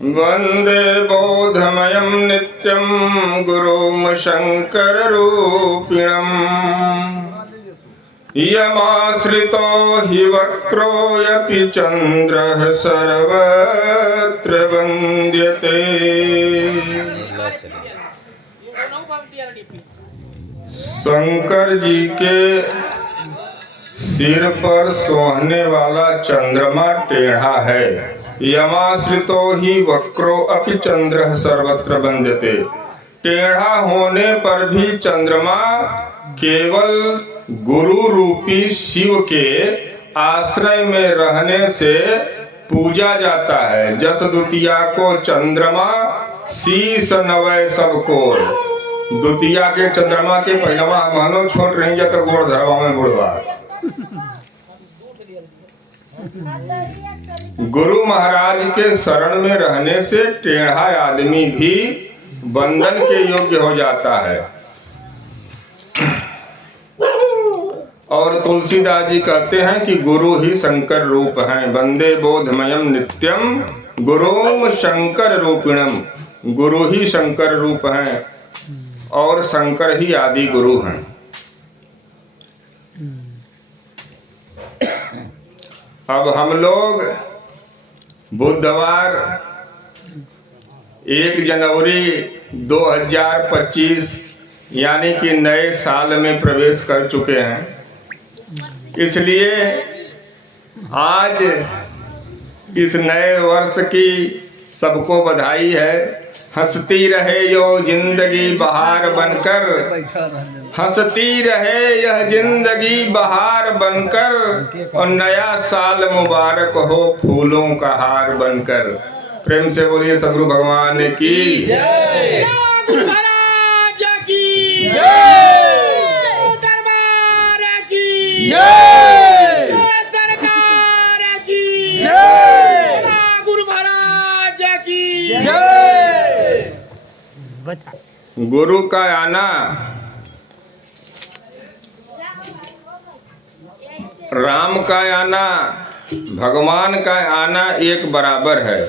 वन्दे बोधमयं नित्यं गुरुं शङ्कररूपिणम् यमाश्रितो हि वक्रोऽपि चन्द्रः सर्वत्र वन्द्यते। शंकर जी के सिर पर सोहने वाला चंद्रमा टेढ़ा है। यमाश्रितो ही वक्रो अपि चंद्रः सर्वत्र वन्द्यते। टेढ़ा होने पर भी चंद्रमा केवल गुरु रूपी शिव के आश्रय में रहने से पूजा जाता है। जस द्वितीया को चंद्रमा शीश नवय सबको। द्वितीया के चंद्रमा के पहलवा मानो छोट रही जा तो गोड़ धरवा में बुढ़वा। गुरु महाराज के शरण में रहने से टेढ़ा आदमी भी बंधन के योग्य हो जाता है। और तुलसीदास जी कहते हैं कि गुरु ही शंकर रूप हैं। वंदे बोधमयम नित्यम गुरुम शंकर रूपिणम। गुरु ही शंकर रूप हैं और शंकर ही आदि गुरु हैं। अब हम लोग बुधवार 1 जनवरी 2025 यानी कि नए साल में प्रवेश कर चुके हैं। इसलिए आज इस नए वर्ष की सबको बधाई है। हंसती रहे यो जिंदगी बहार बनकर, हंसती रहे यह जिंदगी बहार बनकर, और नया साल मुबारक हो फूलों का हार बनकर। प्रेम से बोलिए सदगुरु भगवान की जय। महाराज की जय। दरबार की जय। सरकार की जय। गुरु महाराज की जय। गुरु का आना राम का आना भगवान का आना एक बराबर है।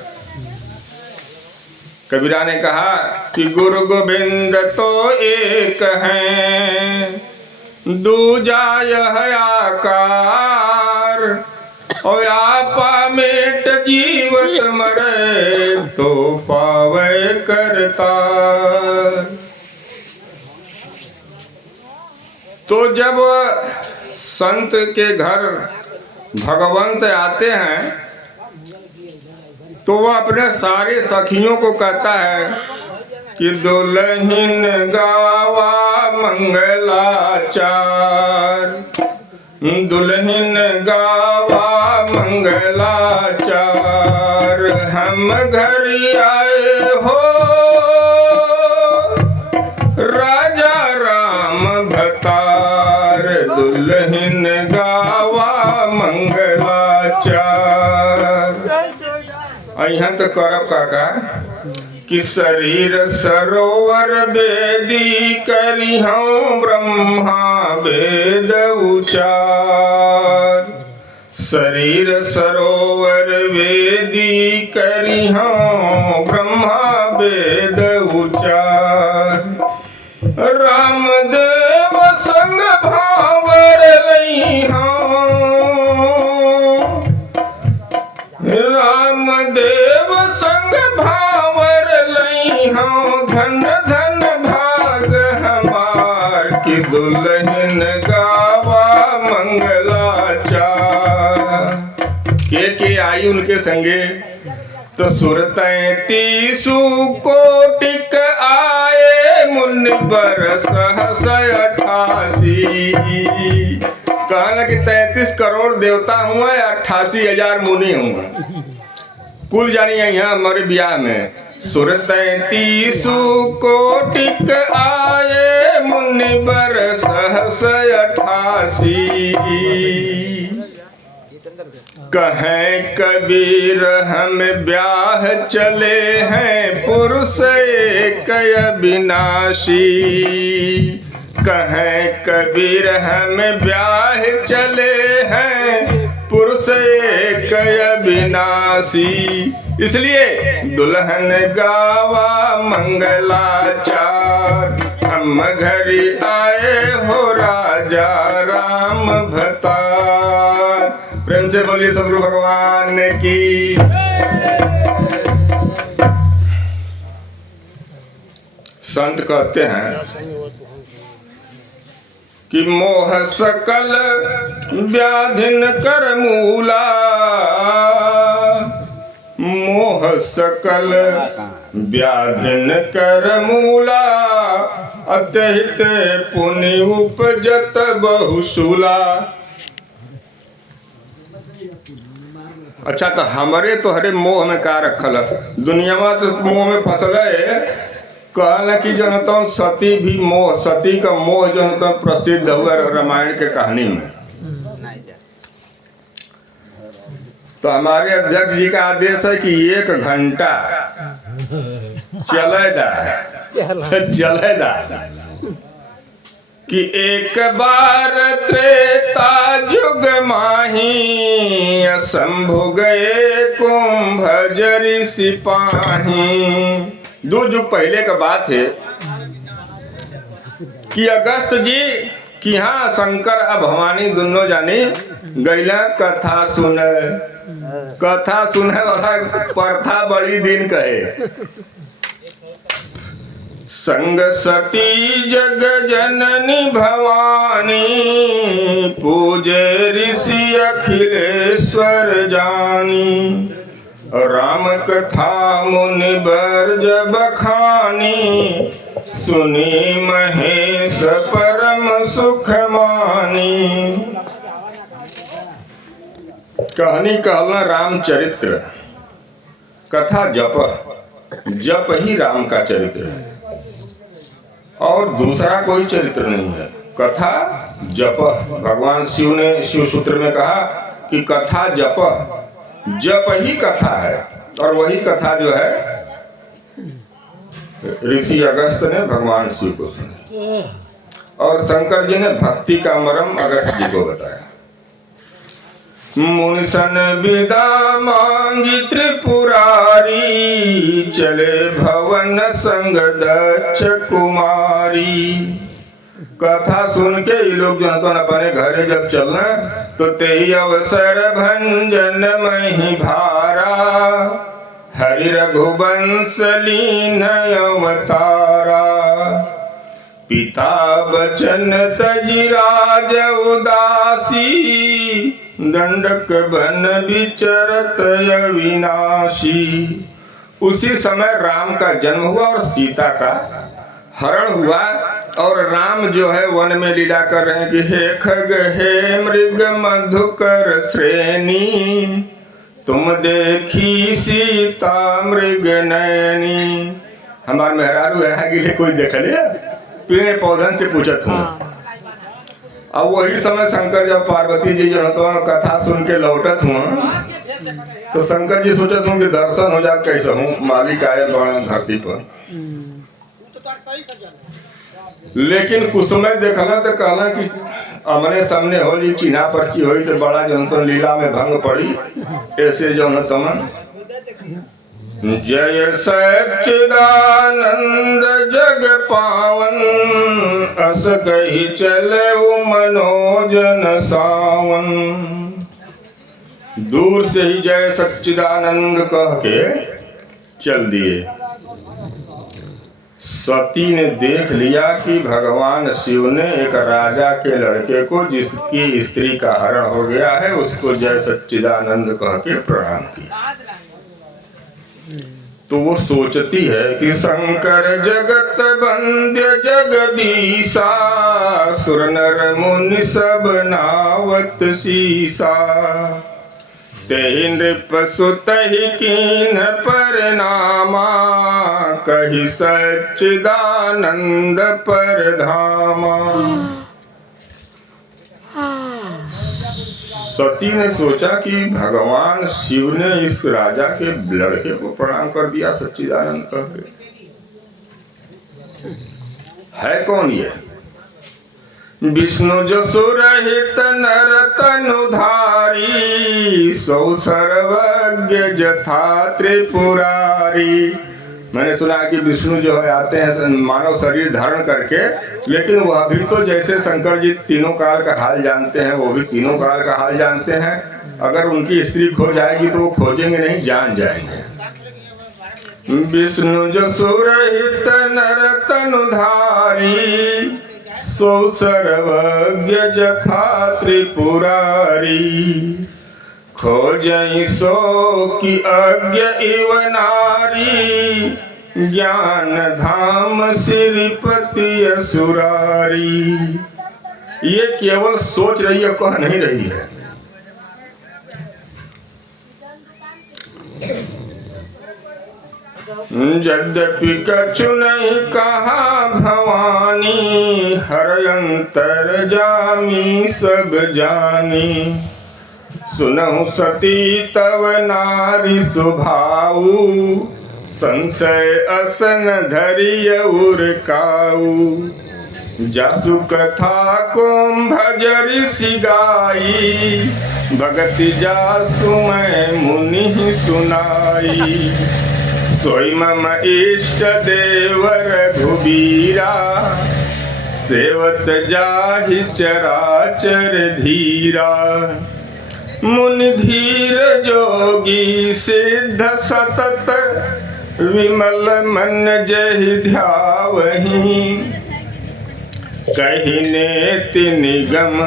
कबीरा ने कहा कि गुरु गोविंद तो एक हैं, दूजा यह आकार, और आपा मेट जीवत मरे तो पावे करता। तो जब संत के घर भगवंत आते हैं तो वह अपने सारे सखियों को कहता है कि दुल्हन गावा मंगलाचार, दुल्हन गावा मंगलाचार, हम घर आए हो राजा राम भतार, दुल्हन गावा मंगलाचार। यहाँ तो करब काका कि शरीर सरोवर वेदी करिहूँ ब्रह्मा वेद उचार, शरीर सरोवर वेदी करिहूँ ब्रह्मा वेद उचार। रामदेव संग भावर लइहूँ, रामदेव संग भावर लइहूँ, धन धन भाग हमार की दुल्हन गावा मंगलाचार। के आई उनके संगे तो सुर 33 कोटिक आए मुनिवर सहस 88। कहना कि 33 करोड़ देवता हुए, 88,000 मुनि हुए। कुल जानी यहाँ हमारे ब्याह में सुर 33 कोटिक आए मुनिवर सहस 88। कहें कबीर हम ब्याह चले हैं पुरुष एक अविनाशी, कहें कबीर हम ब्याह चले हैं पुरुष एक अविनाशी। इसलिए दुल्हन गावा मंगलाचार, हम घर आए हो राजा राम भतार। प्रेम से बोलिए सदगुरु भगवान की। संत कहते हैं कि मोह सकल व्याधिन कर मूला, मोह सकल व्याधिन कर मूला, अतहित पुनि उपजत बहुशूला। अच्छा, तो हमारे तोहरे मोह में का रखल है? दुनिया में तो मोह में फसल है। कहला कि जो तो सती भी मोह, सती का मोह जो तो प्रसिद्ध हुआ रामायण के कहानी में। तो हमारे अध्यक्ष जी का आदेश है कि 1 घंटा चलेगा कि एक बार त्रेता जुग माही, शंभु गए कुंभजरि सिपाही। 2 युग पहले का बात है कि अगस्त जी कि हाँ शंकर और भवानी दोनों जानी गैला कथा सुने वाला प्रथा बड़ी दिन कहे। संग सती जग जननी भवानी, पूजे ऋषि अखिलेश्वर जानी। राम कथा मुनि बरज बखानी, सुनी महेश परम सुख मानी। कहानी कहला रामचरित्र, कथा जप ही राम का चरित्र है और दूसरा कोई चरित्र नहीं है। कथा जप, भगवान शिव ने शिव सूत्र में कहा कि कथा जप ही कथा है। और वही कथा जो है ऋषि अगस्त ने भगवान शिव को सुनाई और शंकर जी ने भक्ति का मर्म अगस्त जी को बताया। मुनिसन विदा मांगी त्रिपुरारी, चले भवन संग दक्ष कुमारी। कथा सुन के ये लोग जो है अपने घरे जब चलना तो तेई अवसर भंजन मही भारा, हरि रघुवंश लीन अवतारा। पिता बचन तजी राज उदासी, दंडक बन विचरत अविनाशी। उसी समय राम का जन्म हुआ और सीता का हरण हुआ और राम जो है वन में लीला कर रहे हैं कि हे खग हे मृग मधुकर श्रेणी, तुम देखी सीता मृग नयनी। हमारे मेहरारू है कि कोई देख लिया पेड़ पौधन से पूछत हूँ। अब वही समय शंकर जब पार्वती जी जो तो कथा सुन के लौटत हूँ तो शंकर जी सोचत हूँ कि दर्शन हो जाए कैसे हूँ, मालिक आए धरती पर। लेकिन कुछ समय देखला तो कहला कि हमने सामने होली चिन्हा पर्ची हुई तो बड़ा जो तो लीला में भंग पड़ी। ऐसे जो है तमन जय सच्चिदानंद जग पावन, अस कही चले मनोजन सावन। दूर से ही जय सच्चिदानंद कह के चल दिए। सती ने देख लिया कि भगवान शिव ने एक राजा के लड़के को जिसकी स्त्री का हरण हो गया है उसको जय सच्चिदानंद कह के प्रणाम किया। तो वो सोचती है कि शंकर जगत वंद्य जगदीशा, सुर नर मुनि सब नावत सीसा। तेहि नृप सुतहि कीन्ह परनामा, कहि सच्चिदानंद परधामा। सती ने सोचा कि भगवान शिव ने इस राजा के लड़के को प्रणाम कर दिया सच्चिदानंद कह के। है कौन ये? विष्णु जसु रहित नर तनुधारी, सौ सर्वज्ञ जथा त्रिपुरारी। मैंने सुना कि विष्णु जो है आते हैं मानव शरीर धारण करके, लेकिन वह भी तो जैसे शंकर जी तीनों काल का हाल जानते हैं, वो भी तीनों काल का हाल जानते हैं। अगर उनकी स्त्री खो जाएगी तो वो खोजेंगे नहीं, जान जाएंगे। विष्णु जसु रहित नर तनुधारी, सौ सर्वज्ञ जथा त्रिपुरारी। खोजई सो की अज्ञ इव नारी, ज्ञान धाम श्रीपति असुरारी। ये केवल सोच रही है, कह नहीं रही है। यद्यपि कछु नहीं कहा भवानी, हर अंतर जामी सब जानी। सुनहु सती तव नारी सुभाऊ, संशय असन धरिय उरकाऊ। जासु कथा कुंभ ऋषि गाई, भगति जासु मैं मुनि सुनाई। सोई मम इष्ट देव रघुबीरा, सेवत जाहि चराचर धीरा। मुनि धीर जोगी सिद्ध सतत, विमल मन जहि ध्यावहि। कहि नेति निगम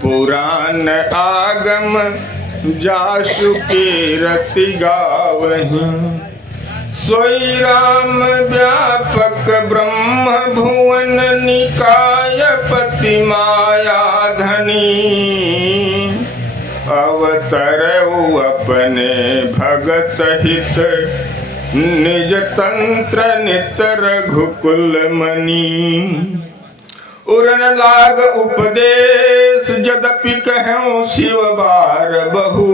पुराण आगम, जासु कीरति गावहि। सोई राम व्यापक ब्रह्म भुवन, निकाय पति माया धनी। अवतरऊ अपने भगत हित, निज तंत्र नित रघुकुल मनी। उरन लाग उपदेश, यद्यपि कहूँ शिव बार बहु।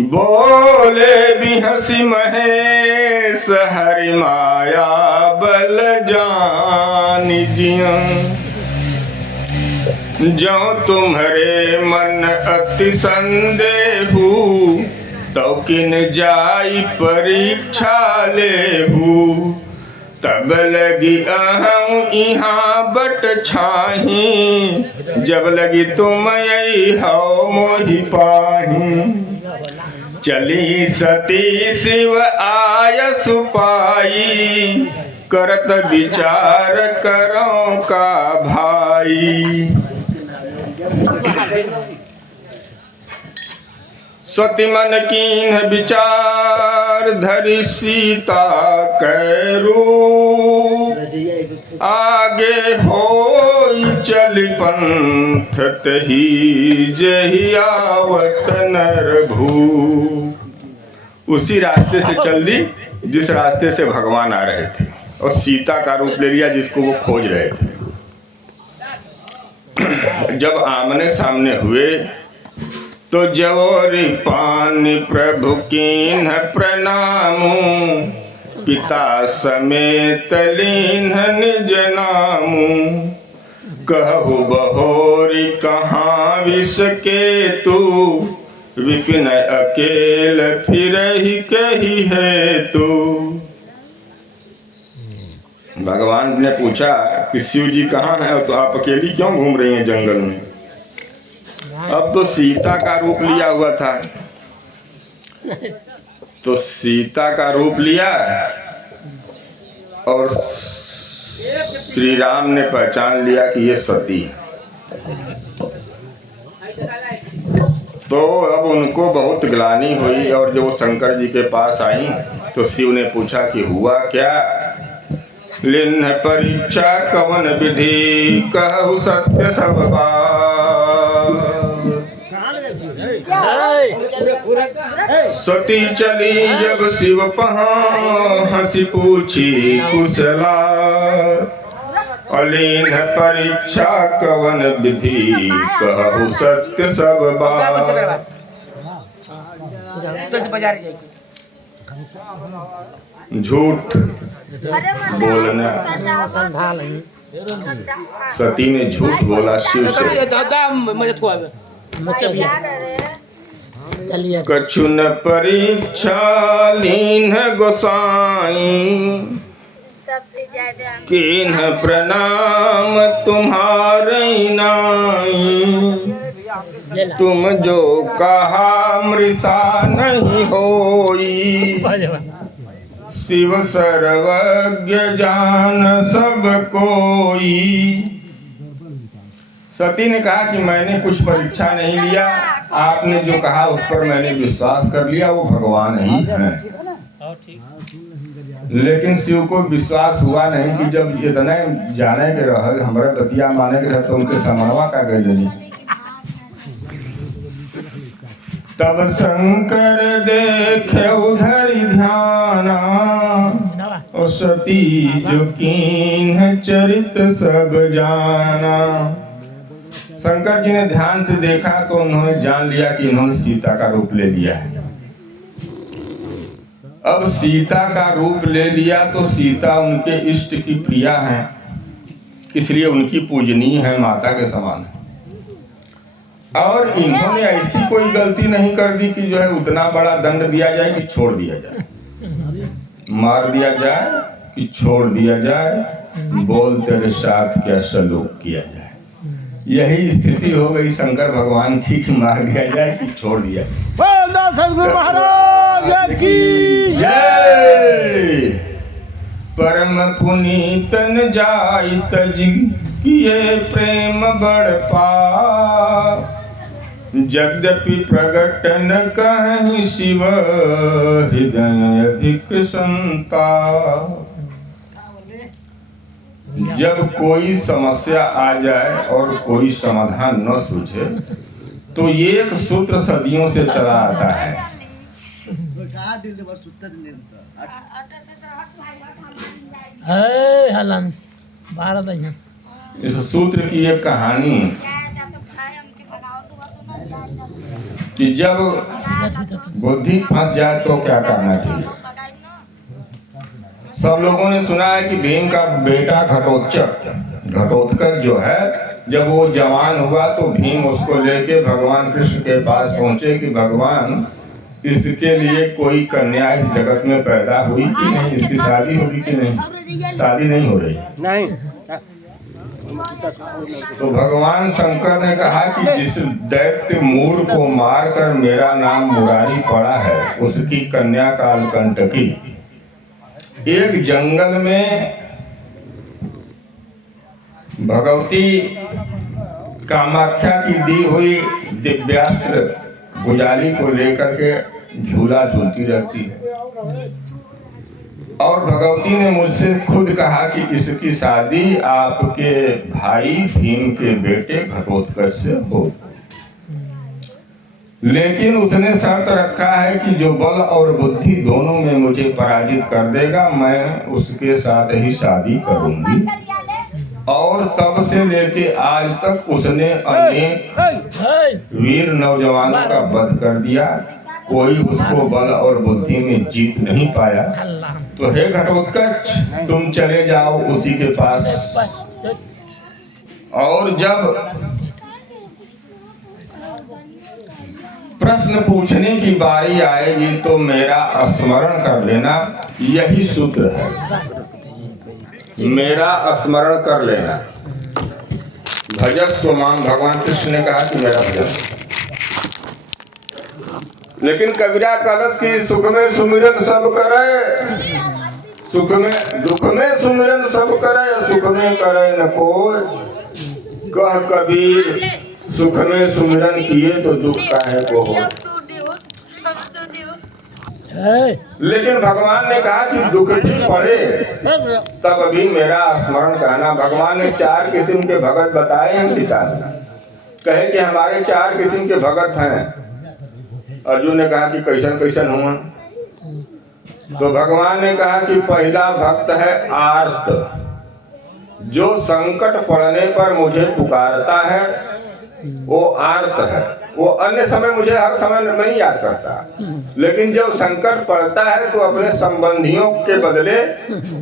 बोले बिहसी महेश, हरि माया बल जानि जिया। जो तुम्हारे मन अति संदेहु, तो किन जाई परीक्षा लेहु। तब लगी अहं यहाँ बट छाही, जब लगी तुम यही हो मोहि पाही। चली सती शिव आय सुपाई, करत विचार करो का भाई। सती मन कीन्ह विचार, धरि सीता कैरू। आगे होई चली पंथ, तही जहि आवत नर भू। उसी रास्ते से चल दी जिस रास्ते से भगवान आ रहे थे, और सीता का रूप ले लिया जिसको वो खोज रहे थे। जब आमने सामने हुए तो जवोरि पानि प्रभु कीन्ह प्रणामु। पिता समेत लीन्ह निज नामु। कहु बहोरी कहाँ विष केतु, विपिन अकेल फिरहि कही हेतु। भगवान ने पूछा कि शिव जी कहाँ हैं, तो आप अकेली क्यों घूम रही हैं जंगल में। अब तो सीता का रूप लिया हुआ था, तो सीता का रूप लिया और श्री राम ने पहचान लिया कि ये सती। तो अब उनको बहुत ग्लानि हुई, और जब वो शंकर जी के पास आई तो शिव ने पूछा कि हुआ क्या। लिन्ह परीक्षा कवन विधि, कहु सत्य सब बात। सती चली जब शिव पहाँ, हंसी पूछी कुशला। अलीन परीक्षा कवन विधि, कहु सत्य सब बात। झूठ बोलना सती ने झूठ बोला शिव से। कछु न परीक्षा लीन गोसाई, कीन्ह प्रणाम तुम्हारे नाई। तुम जो कहा मृषा नहीं होई, शिव सर्वज्ञ जान सब कोई। सती ने कहा कि मैंने कुछ परीक्षा नहीं लिया, आपने जो कहा उस पर मैंने विश्वास कर लिया, वो भगवान ही है। लेकिन शिव को विश्वास हुआ नहीं कि जब इतने जाने के रह हमारे बतिया माने के रह तो उनके समनवा का गई नहीं। तब शंकर देखे उधर ध्याना, और सती जो कीन्ह चरित सब जाना। शंकर जी ने ध्यान से देखा तो उन्होंने जान लिया कि इन्होंने सीता का रूप ले लिया है। अब सीता का रूप ले लिया तो सीता उनके इष्ट की प्रिया हैं, इसलिए उनकी पूजनीय है, माता के समान है। और इन्होंने ऐसी कोई गलती नहीं कर दी कि जो है उतना बड़ा दंड दिया जाए कि छोड़ दिया जाए, मार दिया जाए कि छोड़ दिया जाए, बोल तेरे साथ क्या सलूक किया जाए। यही स्थिति हो गई शंकर भगवान की कि मार दिया जाए कि छोड़ दिया जाए। सद्गुरु महाराज की जय। परम पुनीतन जाय तज किए प्रेम बड़ पार, यद्यपि प्रगट न कहीं शिव हृदय अधिक संताप। जब कोई समस्या आ जाए और कोई समाधान न सूझे तो एक सूत्र सदियों से चला आता है। इस सूत्र की एक कहानी कि जब बुद्धि फंस जाए तो क्या करना चाहिए। सब लोगों ने सुना है कि भीम का बेटा घटोत्कच जो है, जब वो जवान हुआ तो भीम उसको लेके भगवान कृष्ण के पास पहुंचे कि भगवान इसके लिए कोई कन्या इस जगत में पैदा हुई कि नहीं, इसकी शादी होगी कि नहीं। शादी नहीं हो रही नहीं। तो भगवान शंकर ने कहा कि जिस दैत्य मूर को मारकर मेरा नाम मुरारी पड़ा है उसकी कन्या कालकंटकी एक जंगल में भगवती कामाख्या की दी हुई दिव्यास्त्र भुजाली को लेकर के झूला झूलती रहती है। और भगवती ने मुझसे खुद कहा कि इसकी शादी आपके भाई भीम के बेटे घटोत्कच से हो, लेकिन उसने शर्त रखा है कि जो बल और बुद्धि दोनों में मुझे पराजित कर देगा मैं उसके साथ ही शादी करूंगी। और तब से लेके आज तक उसने अनेक वीर नौजवानों का वध कर दिया, कोई उसको बल और बुद्धि में जीत नहीं पाया। तो हे घटोत्कच तुम चले जाओ उसी के पास, और जब प्रश्न पूछने की बारी आएगी तो मेरा स्मरण कर लेना। यही सूत्र है, मेरा स्मरण कर लेना। भजस्व माम, भगवान कृष्ण ने कहा कि मेरा भजन। लेकिन कबीरा कहत कि सुख में सुमिरन सब करे, सुख में दुख में सुमिरन सब करे, सुख में करे न कोई। कह कबीर सुख में सुमिरन किए तो दुख काहे को हो। लेकिन भगवान ने कहा कि दुख भी पड़े तब भी मेरा स्मरण करना। भगवान ने 4 किस्म के भगत बताए हैं किताब में, कहे कि हमारे 4 किस्म के भगत हैं। अर्जुन ने कहा कि कैसन कैसन हुआ, तो भगवान ने कहा कि पहला भक्त है आर्त, जो संकट पड़ने पर मुझे पुकारता है वो आर्त है। वो अन्य समय मुझे हर समय नहीं याद करता, लेकिन जब संकट पड़ता है तो अपने संबंधियों के बदले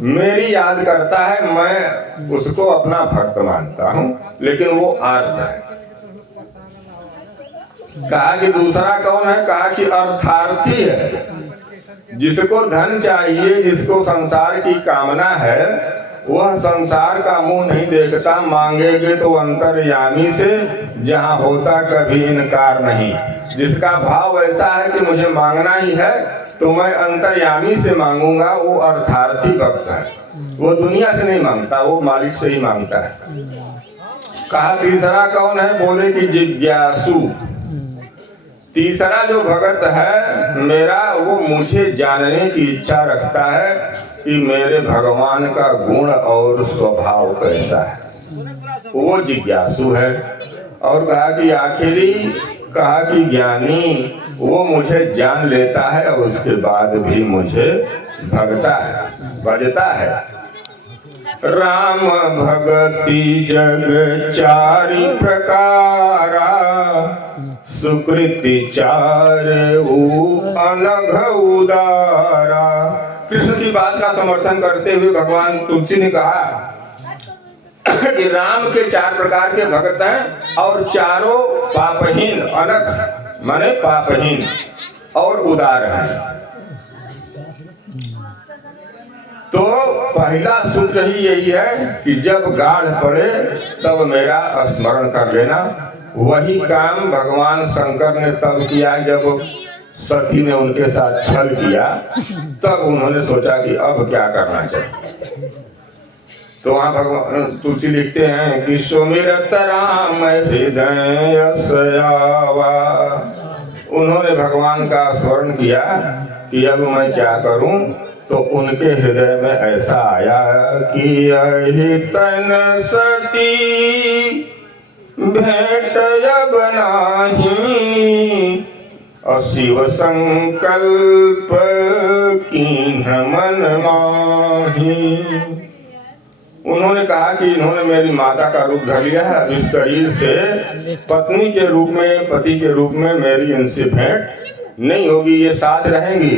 मेरी याद करता है। मैं उसको अपना भक्त मानता हूँ, लेकिन वो आर्त है। कहा कि दूसरा कौन है? कहा कि अर्थार्थी है। जिसको धन चाहिए, जिसको संसार की कामना है, वह संसार का मुंह नहीं देखता, मांगेगे तो अंतर्यामी से, जहां होता कभी इनकार नहीं। जिसका भाव ऐसा है कि मुझे मांगना ही है तो मैं अंतर्यामी से मांगूंगा, वो अर्थार्थी भक्त है। वो दुनिया से नहीं मांगता, वो मालिक से ही मांगता है। कहा तीसरा कौन है? बोले कि जिज्ञासु। तीसरा जो भगत है मेरा, वो मुझे जानने की इच्छा रखता है कि मेरे भगवान का गुण और स्वभाव कैसा है, वो जिज्ञासु है। और कहा कि आखिरी, कहा कि ज्ञानी, वो मुझे जान लेता है और उसके बाद भी मुझे भगता है, भजता है। राम भगति जग चारि प्रकारा, सुकृति चार अनघ उदारा। कृष्ण की बात का समर्थन करते हुए भगवान तुलसी ने कहा कि राम के 4 प्रकार के भक्त हैं और चारों पापहीन, अनघ माने पापहीन और उदार हैं। तो पहला सूत्र ही यही है कि जब गाढ़ पड़े तब मेरा स्मरण कर लेना। वही काम भगवान शंकर ने तब किया जब सती ने उनके साथ छल किया, तब उन्होंने सोचा कि अब क्या करना चाहिए। तो वहाँ भगवान तुलसी लिखते हैं कि सुमिरत राम हृदय सयावा। उन्होंने भगवान का स्मरण किया कि अब मैं क्या करूं, तो उनके हृदय में ऐसा आया कि यही तन सती भेंट अब नाही, और शिव संकल्प कीन्ह मन माही। उन्होंने कहा कि इन्होंने मेरी माता का रूप धर लिया है, इस शरीर से पत्नी के रूप में, पति के रूप में मेरी इनसे भेंट नहीं होगी, ये साथ रहेंगी।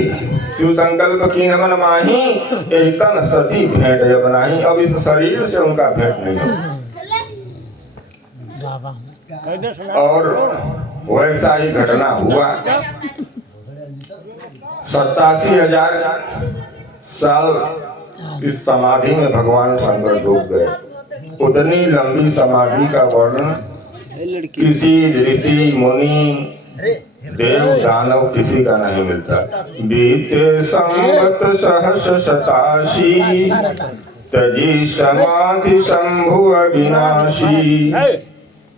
शिव संकल्प कीन्ह मन माही, यही तन सती भेंट अब नाही। अब इस शरीर से उनका भेंट नहीं होगा। और वैसा ही घटना हुआ। 87,000 साल इस समाधि में भगवान शंकर डूब गए। उतनी लंबी समाधि का वर्णन किसी ऋषि मुनि देव दानव किसी का नहीं मिलता। बीते संवत सहस शतासी, तजी समाधि शंभु अविनाशी।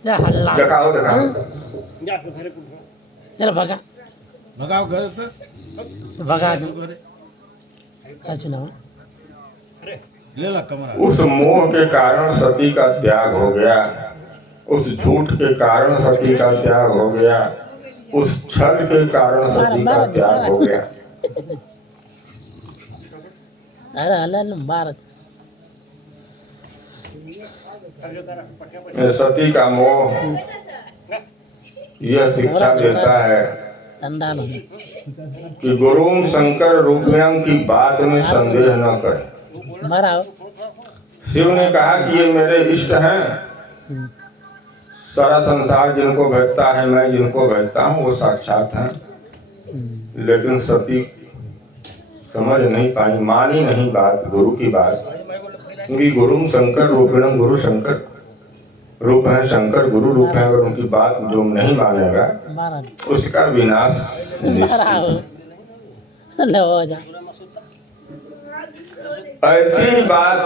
दिखाओ दिखाओ, चल भगा भगाओ घर से, भगा दो। चुनाव ले ला कमरा। उस मोह के कारण सती का त्याग हो गया, उस झूठ के कारण सती का त्याग हो गया, उस छल के कारण सती का त्याग हो गया। सती का मोह यह शिक्षा देता है कि गुरु शंकर रूपिणं की बात में संदेह न करें। शिव ने कहा कि ये मेरे इष्ट हैं, सारा संसार जिनको भेजता है, मैं जिनको भेजता हूँ वो साक्षात हैं। लेकिन सती समझ नहीं पाई, मानी नहीं बात, गुरु की बात। क्योंकि गुरु शंकर रूपिणं, गुरु शंकर रूप है, शंकर गुरु रूप है। अगर उनकी बात जो नहीं मानेगा उसका विनाश निश्चित। ऐसी ही बात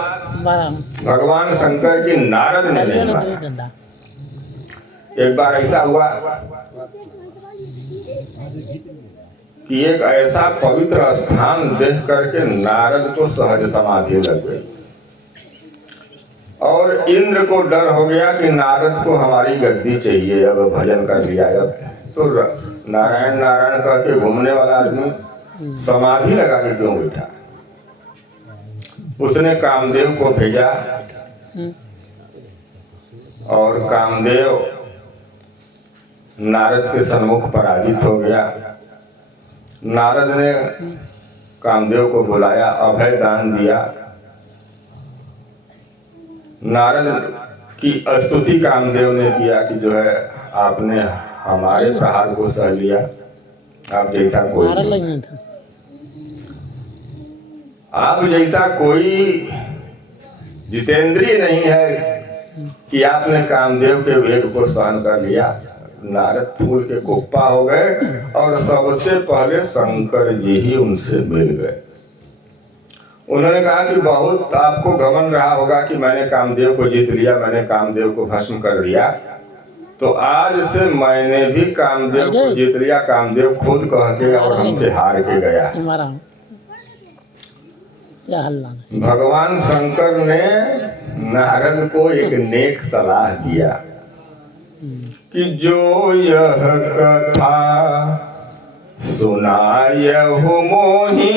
भगवान शंकर की नारद ने नहीं माना। एक बार ऐसा हुआ कि एक ऐसा पवित्र स्थान देख करके नारद को सहज समाधि लग गई, और इंद्र को डर हो गया कि नारद को हमारी गद्दी चाहिए, अब भजन कर लिया। अब तो नारायण नारायण करके घूमने वाला आदमी समाधि लगा के क्यों बैठा। उसने कामदेव को भेजा, और कामदेव नारद के सन्मुख पराजित हो गया। नारद ने कामदेव को बुलाया, अभय दान दिया। नारद की स्तुति कामदेव ने किया कि जो है आपने हमारे प्रहार को सह लिया, आप जैसा कोई मारा नहीं। लगना था। आप जैसा कोई जितेंद्रिय नहीं है कि आपने कामदेव के वेग को सहन कर लिया। नारद फूल के कुप्पा हो गए और सबसे पहले शंकर जी ही उनसे मिल गए। उन्होंने कहा कि बहुत आपको घमंड रहा होगा कि मैंने कामदेव को जीत लिया, मैंने कामदेव को भस्म कर दिया, तो आज से मैंने भी कामदेव को जीत लिया। कामदेव खुद कह के और हमसे हार के गया। मारा हूँ। क्या हल्ला है। भगवान शंकर ने नारद को एक नेक सलाह दिया कि जो यह कथा सुनायहु मोहि,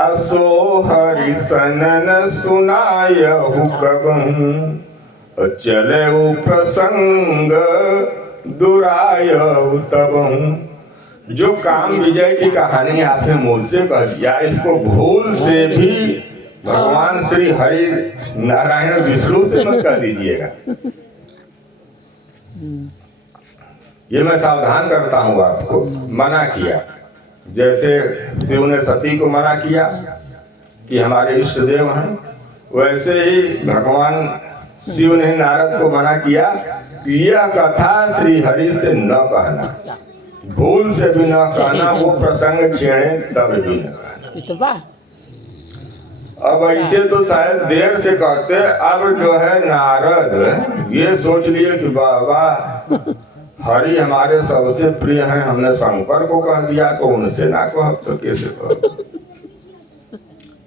असो हरि सनन सुनायहु कबहु, चलऊ प्रसंग दुरायहु तबहु। जो काम विजय की कहानी आपने मुझसे कह दिया, इसको भूल से भी भगवान श्री हरि नारायण विष्णु से मत कर दीजिएगा। ये मैं सावधान करता हूँ आपको। मना किया, जैसे शिव ने सती को मना किया कि हमारे इष्ट देव हैं, वैसे ही भगवान शिव ने नारद को मना किया कि यह कथा श्री हरि से न कहना, भूल से भी न कहना, वो प्रसंग छेड़े तब भी न कहना। अब ऐसे तो शायद देर से कहते, अब जो है नारद ये सोच लिए कि बाबा हरि हमारे सबसे प्रिय हैं, हमने शंकर को कह दिया तो उनसे ना कह तो कैसे कह।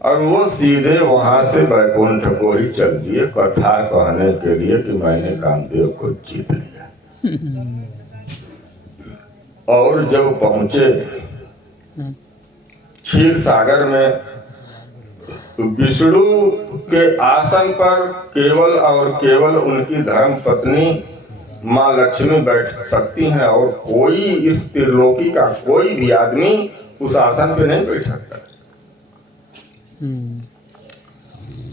और वो सीधे वहां से वैकुंठ को ही चल दिए कथा कहने के लिए कि मैंने कामदेव को जीत लिया। और जब पहुंचे क्षीर सागर में, तो विष्णु के आसन पर केवल और केवल उनकी धर्म पत्नी माँ लक्ष्मी बैठ सकती हैं, और कोई इस त्रिलोकी का कोई भी आदमी उस आसन पे नहीं बैठ सकता।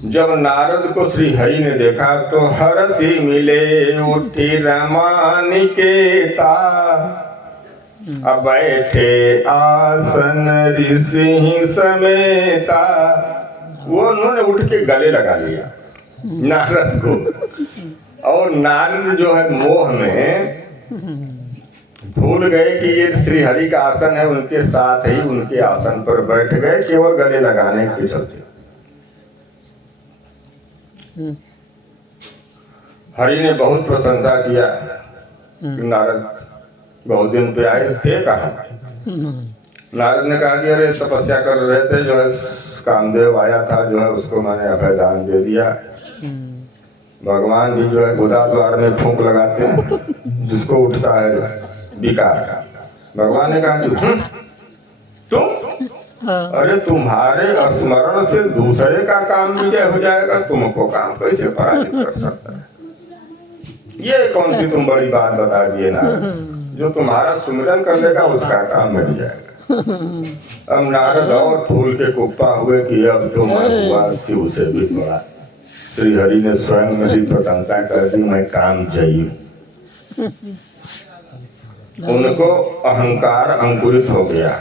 जब नारद को श्री हरि ने देखा तो हरषि मिले उठी रमानिकेता, अब बैठे आसन ऋषि समेता। वो उन्होंने उठ के गले लगा लिया नारद को, और नारद जो है मोह में भूल गए कि ये श्री हरि का आसन है, उनके साथ ही उनके आसन पर बैठ गए केवल गले लगाने के चलते। हरि ने बहुत प्रशंसा किया कि नारद बहुत दिन पे आए थे कहाँ। नारद ने कहा कि अरे तपस्या कर रहे थे, जो है कामदेव आया था, जो है उसको मैंने अभय दान दे दिया। भगवान भी जो है गुदा द्वार में फूंक लगाते हैं, जिसको उठता है विकार। भगवान ने कहा कि तुम, अरे तुम्हारे स्मरण से दूसरे का काम विजय हो जाएगा, तुमको काम कैसे पराजित कर सकता है। ये कौन सी तुम बड़ी बात बता दिए ना, जो तुम्हारा सुमिरन कर लेगा उसका काम मिल जाएगा। अब नारद और फूल के कुप्पा हुए कि अब तो मैं हुआ शिव से भी बड़ा। श्री हरि ने स्वयं मेरी प्रशंसा कर दी, मैं काम चाहिए। उनको अहंकार अंकुरित हो गया।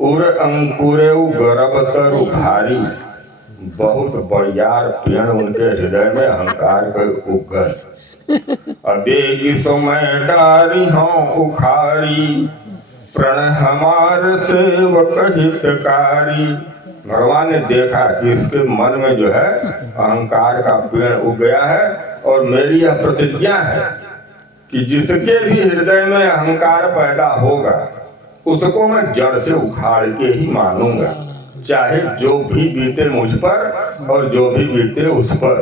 उर अंकुरे गर्भ तरु भारी, बहुत बड़ियार पेड़ उनके हृदय में अहंकार कर उगल। अबेगी समय डारी हों उखाड़ी, प्रण हमार सेवक हितकारी। भगवान ने देखा कि इसके मन में जो है अहंकार का पेड़ उग गया है, और मेरी यह प्रतिज्ञा है कि जिसके भी हृदय में अहंकार पैदा होगा उसको मैं जड़ से उखाड़ के ही मानूंगा, चाहे जो भी बीते मुझ पर और जो भी बीते उस पर।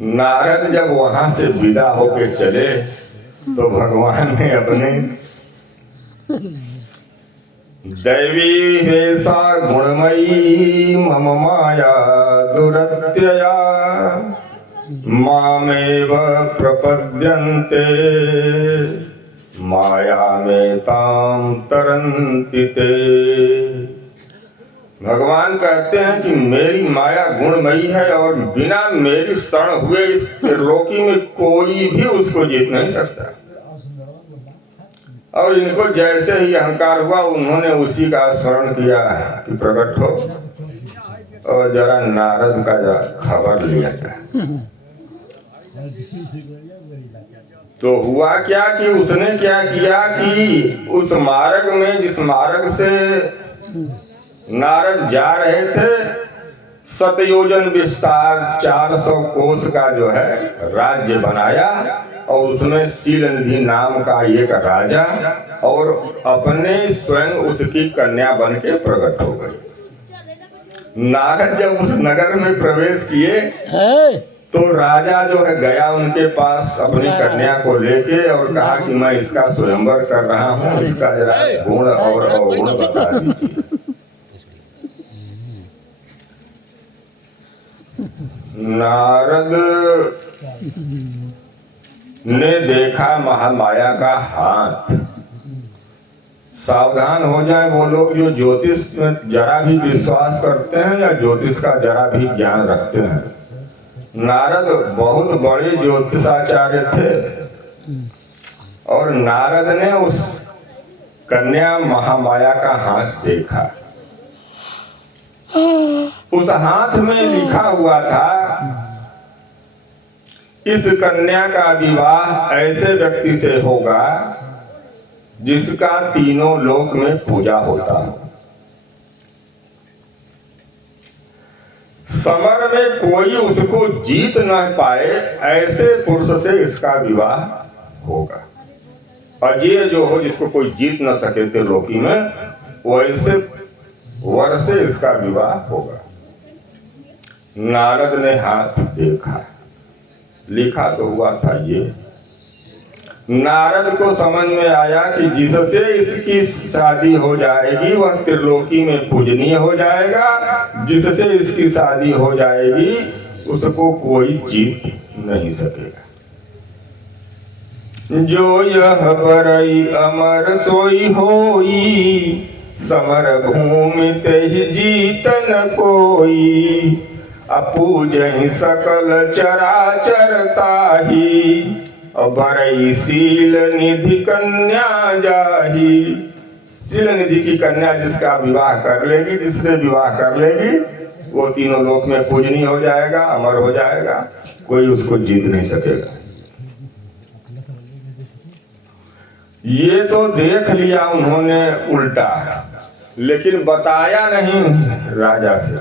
नारद जब वहां से विदा होके चले तो भगवान ने अपने दैवी वेशा गुणमयी मम माया दुरत्यया मामेव प्रपद्यन्ते माया में ताम तरन्ति ते। भगवान कहते हैं कि मेरी माया गुणमयी है और बिना मेरी शरण हुए इस त्रिलोकी में कोई भी उसको जीत नहीं सकता। और इनको जैसे ही अहंकार हुआ उन्होंने उसी का स्मरण किया कि प्रकट हो और जरा नारद का जरा खबर लिया जाए। तो हुआ क्या कि उसने क्या किया कि उस मार्ग में, जिस मार्ग से नारद जा रहे थे, 7 योजन विस्तार 400 कोस का जो है राज्य बनाया और उसमें शीलनिधि नाम का एक राजा और अपने स्वयं उसकी कन्या बन के प्रकट हो गई। नारद जब उस नगर में प्रवेश किए तो राजा जो है गया उनके पास अपनी कन्या को लेके और कहा कि मैं इसका स्वयंवर कर रहा हूँ, इसका जरा गुण और अवगुण बता दीजिए। नारद ने देखा महामाया का हाथ। सावधान हो जाए वो लोग जो ज्योतिष में जरा भी विश्वास करते हैं या ज्योतिष का जरा भी ज्ञान रखते हैं। नारद बहुत बड़े ज्योतिषाचार्य थे और नारद ने उस कन्या महामाया का हाथ देखा। उस हाथ में लिखा हुआ था, इस कन्या का विवाह ऐसे व्यक्ति से होगा जिसका तीनों लोक में पूजा होता हो। समर में कोई उसको जीत न पाए ऐसे पुरुष से इसका विवाह होगा। अजय जो हो, जिसको कोई जीत न सके थे लोकी में, वैसे वर से इसका विवाह होगा। नारद ने हाथ देखा, लिखा तो हुआ था ये। नारद को समझ में आया कि जिससे इसकी शादी हो जाएगी वह त्रिलोकी में पूजनीय हो जाएगा, जिससे इसकी शादी हो जाएगी उसको कोई जीत नहीं सकेगा। जो यह बरई अमर सोई होई, समर भूमि तेहि जीत न कोई, अपूजहि सकल चराचर ताहि, बरई शील निधि कन्या जाही। शील निधि की कन्या जिसका विवाह कर लेगी, जिससे विवाह कर लेगी, वो तीनों लोक में पूजनीय हो जाएगा, अमर हो जाएगा, कोई उसको जीत नहीं सकेगा। ये तो देख लिया उन्होंने उल्टा, लेकिन बताया नहीं राजा से।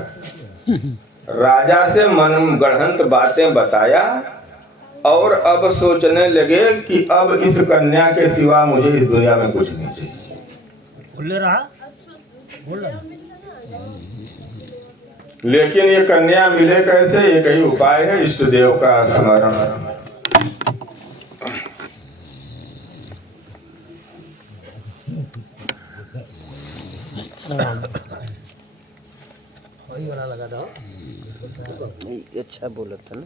राजा से मन गढ़ंत बातें बताया और अब सोचने लगे कि अब इस कन्या के सिवा मुझे इस दुनिया में कुछ नहीं चाहिए। लेकिन ये कन्या मिले कैसे? एक ही उपाय है, इष्ट देव का स्मरण। वही वाला लगा था। अच्छा बोला था ना।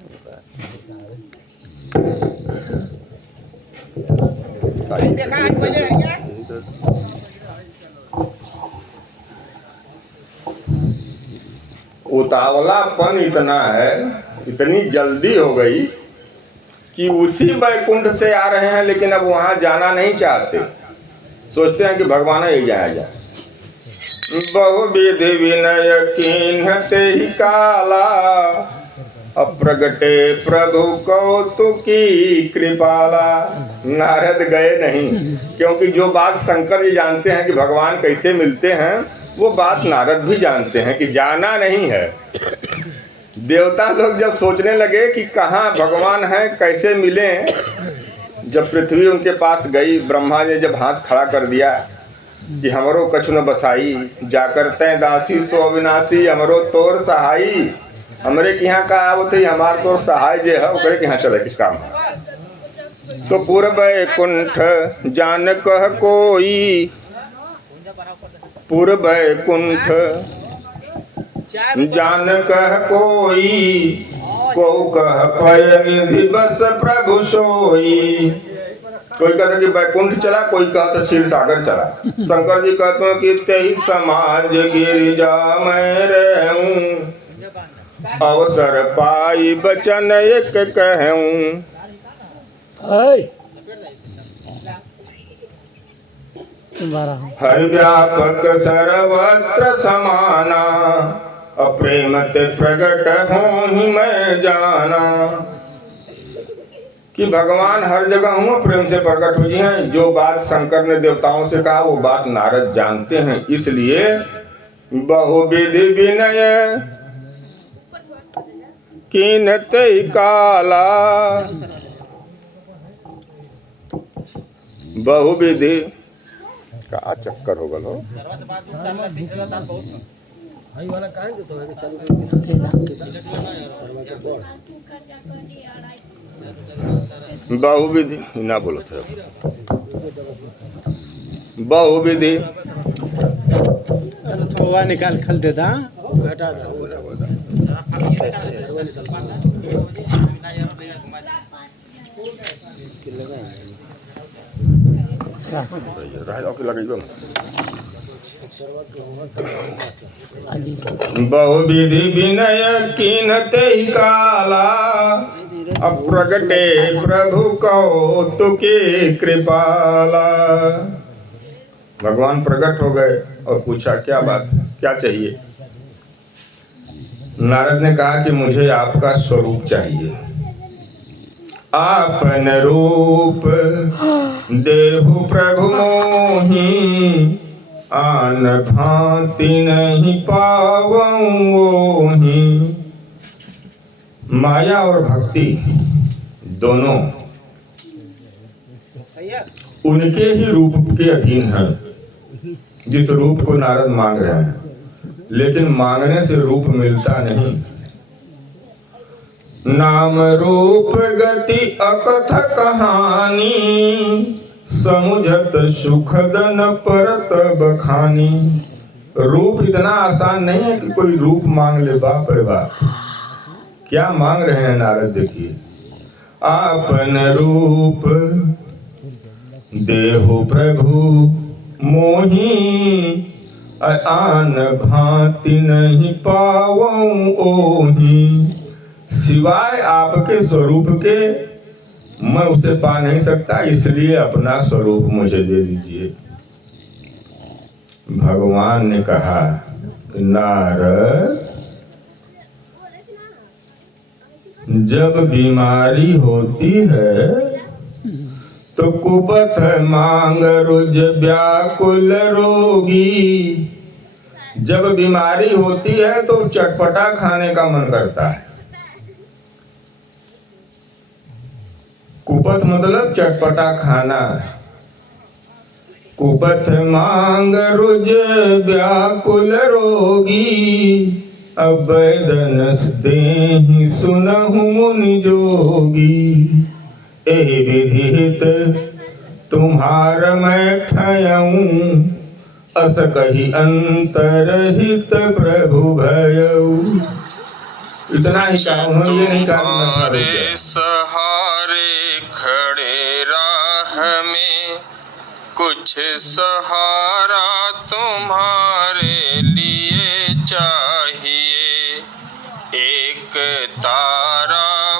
उतावलापन इतना है, इतनी जल्दी हो गई कि उसी वैकुंठ से आ रहे हैं लेकिन अब वहां जाना नहीं चाहते। सोचते हैं कि भगवान ही जाया जाए। बहुविधि विनय कीन्हते ही काला, अप्रगटे प्रभु कौतुकी कृपाला। नारद गए नहीं, क्योंकि जो बात शंकर जी जानते हैं कि भगवान कैसे मिलते हैं, वो बात नारद भी जानते हैं कि जाना नहीं है। देवता लोग जब सोचने लगे कि कहाँ भगवान हैं, कैसे मिलें, जब पृथ्वी उनके पास गई, ब्रह्मा ने जब हाथ खड़ा कर दिया कि हमरो कछु न बसाई, जाकर तय दासी सो अविनाशी, हमरो तोर सहाई। हमरे के यहाँ का आवत है, हमार तोर सहाय जे है ओकरे के यहाँ चले किस काम। तो पूर्व कुंठ जान कह कोई, पुर बैकुंठ जान कह कोई, को कह पय निधि बस प्रभु सोई। कोई कहता कि बैकुंठ चला, कोई कहता क्षीर सागर चला। शंकर जी कहते हैं कि तेहि समाज गिरिजा मैं रहूं, अवसर पाई बचन एक कहूं। हरि व्यापक सर्वत्र समाना, अप्रेम ते प्रगट होहि मैं जाना। कि भगवान हर जगह हूँ, प्रेम से प्रकट हो जी हैं। जो बात शंकर ने देवताओं से कहा वो बात नारद जानते हैं, इसलिए बहुविधि विनय कीनते काला। बहुविधि का चक्कर हो गलो। बहुविधि ना बोलो थे। बहुविधि थोड़ा निकाल खल देता। बहुविधि विनय कीनते काला, अप्रगटे प्रभु कौतुके कृपाला। भगवान प्रकट हो गए और पूछा क्या बात, क्या चाहिए। नारद ने कहा कि मुझे आपका स्वरूप चाहिए। आपन रूप देहु प्रभु मोहि, आन भांति नहीं पावऊं ओहि। माया और भक्ति दोनों उनके ही रूप के अधीन है, जिस रूप को नारद मांग रहे हैं। लेकिन मांगने से रूप मिलता नहीं। नाम रूप गति अकथ कहानी, समुझत सुखद न परत बखानी। रूप इतना आसान नहीं है कि कोई रूप मांग ले। बाप रे बाप, क्या मांग रहे हैं नारद, देखिए। आपन रूप देहु प्रभु मोहि, आन भांति नहीं पावऊं ओहि। सिवाय आपके स्वरूप के मैं उसे पा नहीं सकता, इसलिए अपना स्वरूप मुझे दे दीजिए। भगवान ने कहा, नारद जब बीमारी होती है तो कुपथ मांग रुज व्याकुल रोगी। जब बीमारी होती है तो चटपटा खाने का मन करता है। कुपथ मतलब चटपटा खाना। कुपथ मांग रुज व्याकुल रोगी, अवैदन देहि सुनहु मुनि जोगी। एहि विधित तुम्हार मैं ठयऊं, अस कही अंतरहित प्रभु भयऊ। इतना ही कहा, उन्होंने ये नहीं कहा सहारे खड़े राह में, कुछ सहारा तुम्हारे लिए